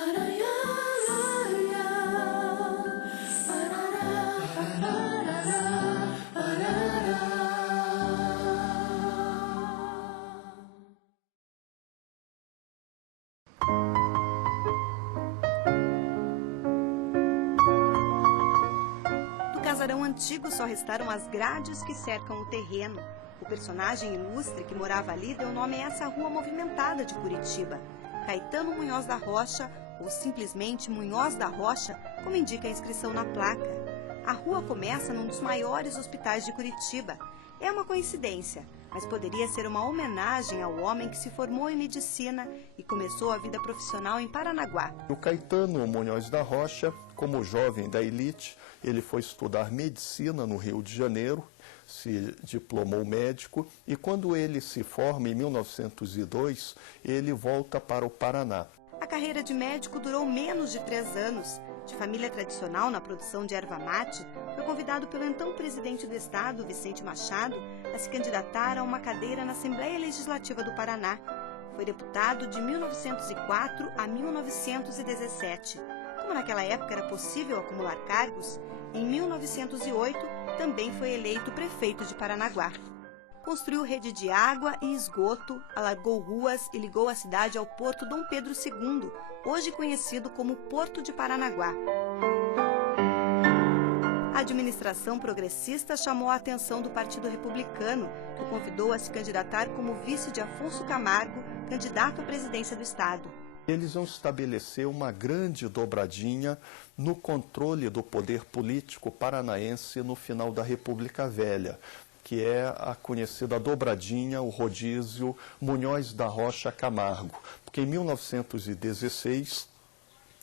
Do casarão antigo só restaram as grades que cercam o terreno. O personagem ilustre que morava ali deu nome a essa rua movimentada de Curitiba. Caetano Munhoz da Rocha, ou simplesmente Munhoz da Rocha, como indica a inscrição na placa. A rua começa num dos maiores hospitais de Curitiba. É uma coincidência, mas poderia ser uma homenagem ao homem que se formou em medicina e começou a vida profissional em Paranaguá. O Caetano Munhoz da Rocha, como jovem da elite, ele foi estudar medicina no Rio de Janeiro, se diplomou médico e quando ele se forma em 1902, ele volta para o Paraná. A carreira de médico durou menos de 3 anos. De família tradicional na produção de erva mate, foi convidado pelo então presidente do estado, Vicente Machado, a se candidatar a uma cadeira na Assembleia Legislativa do Paraná. Foi deputado de 1904 a 1917. Como naquela época era possível acumular cargos, em 1908 também foi eleito prefeito de Paranaguá. Construiu rede de água e esgoto, alargou ruas e ligou a cidade ao Porto Dom Pedro II, hoje conhecido como Porto de Paranaguá. A administração progressista chamou a atenção do Partido Republicano, que o convidou a se candidatar como vice de Afonso Camargo, candidato à presidência do estado. Eles vão estabelecer uma grande dobradinha no controle do poder político paranaense no final da República Velha, que é a conhecida dobradinha, o rodízio Munhoz da Rocha Camargo. Porque em 1916,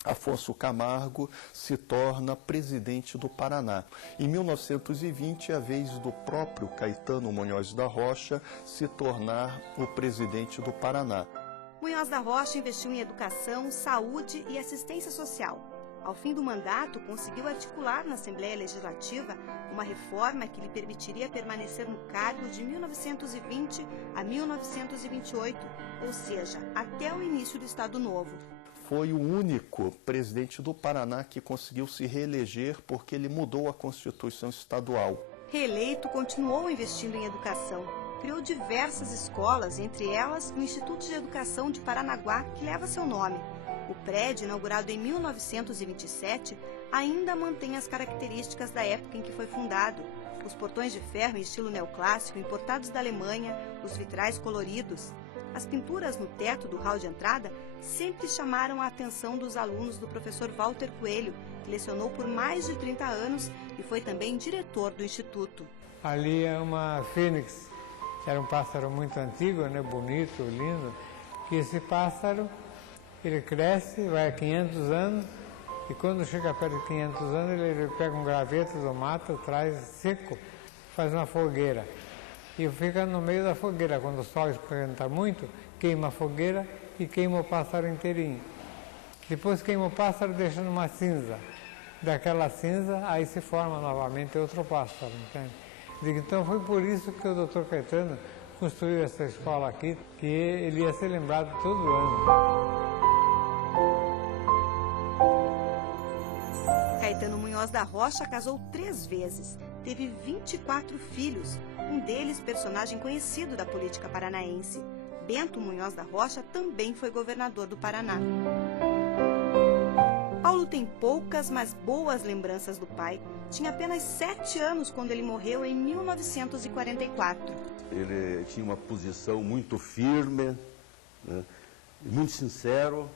Afonso Camargo se torna presidente do Paraná. Em 1920, é a vez do próprio Caetano Munhoz da Rocha se tornar o presidente do Paraná. Munhoz da Rocha investiu em educação, saúde e assistência social. Ao fim do mandato, conseguiu articular na Assembleia Legislativa uma reforma que lhe permitiria permanecer no cargo de 1920 a 1928, ou seja, até o início do Estado Novo. Foi o único presidente do Paraná que conseguiu se reeleger porque ele mudou a Constituição Estadual. Reeleito, continuou investindo em educação. Criou diversas escolas, entre elas o Instituto de Educação de Paranaguá, que leva seu nome. O prédio, inaugurado em 1927, ainda mantém as características da época em que foi fundado. Os portões de ferro em estilo neoclássico, importados da Alemanha, os vitrais coloridos. As pinturas no teto do hall de entrada sempre chamaram a atenção dos alunos do professor Walter Coelho, que lecionou por mais de 30 anos e foi também diretor do Instituto. Ali é uma fênix. Era um pássaro muito antigo, né, bonito, lindo, que esse pássaro, ele cresce, vai a 500 anos, e quando chega perto de 500 anos, ele pega um graveto do mato, traz seco, faz uma fogueira, e fica no meio da fogueira. Quando o sol esquenta muito, queima a fogueira e queima o pássaro inteirinho. Depois queima o pássaro, deixa numa cinza. Daquela cinza, aí se forma novamente outro pássaro, entende? Então foi por isso que o Dr. Caetano construiu essa escola aqui, que ele ia ser lembrado todo ano. Caetano Munhoz da Rocha casou 3 vezes, teve 24 filhos, um deles personagem conhecido da política paranaense. Bento Munhoz da Rocha também foi governador do Paraná. Paulo tem poucas, mas boas lembranças do pai. Tinha apenas 7 anos quando ele morreu em 1944. Ele tinha uma posição muito firme, né, muito sincero,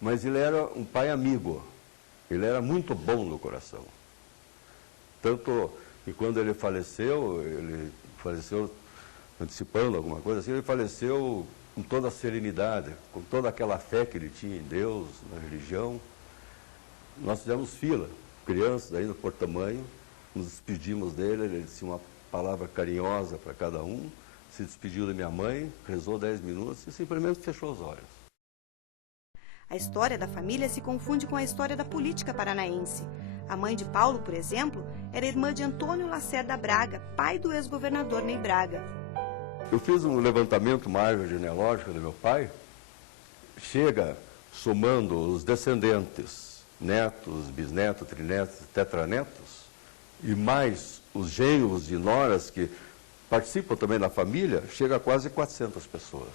mas ele era um pai amigo. Ele era muito bom no coração. Tanto que quando ele faleceu antecipando alguma coisa assim, ele faleceu com toda a serenidade, com toda aquela fé que ele tinha em Deus, na religião. Nós fizemos fila, crianças aí no porta-tamanho, nos despedimos dele, ele disse uma palavra carinhosa para cada um, se despediu da minha mãe, rezou 10 minutos e simplesmente fechou os olhos. A história da família se confunde com a história da política paranaense. A mãe de Paulo, por exemplo, era irmã de Antônio Lacerda Braga, pai do ex-governador Ney Braga. Eu fiz um levantamento, uma árvore genealógica do meu pai, chega somando os descendentes, netos, bisnetos, trinetos, tetranetos, e mais os genros e noras que participam também da família, chega a quase 400 pessoas.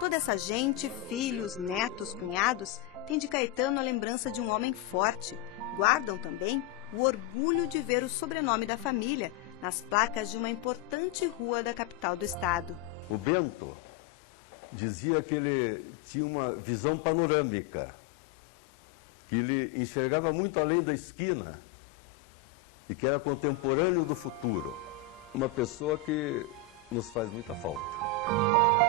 Toda essa gente, filhos, netos, cunhados, tem de Caetano a lembrança de um homem forte. Guardam também o orgulho de ver o sobrenome da família nas placas de uma importante rua da capital do estado. O Bento dizia que ele tinha uma visão panorâmica, que ele enxergava muito além da esquina e que era contemporâneo do futuro. Uma pessoa que nos faz muita falta.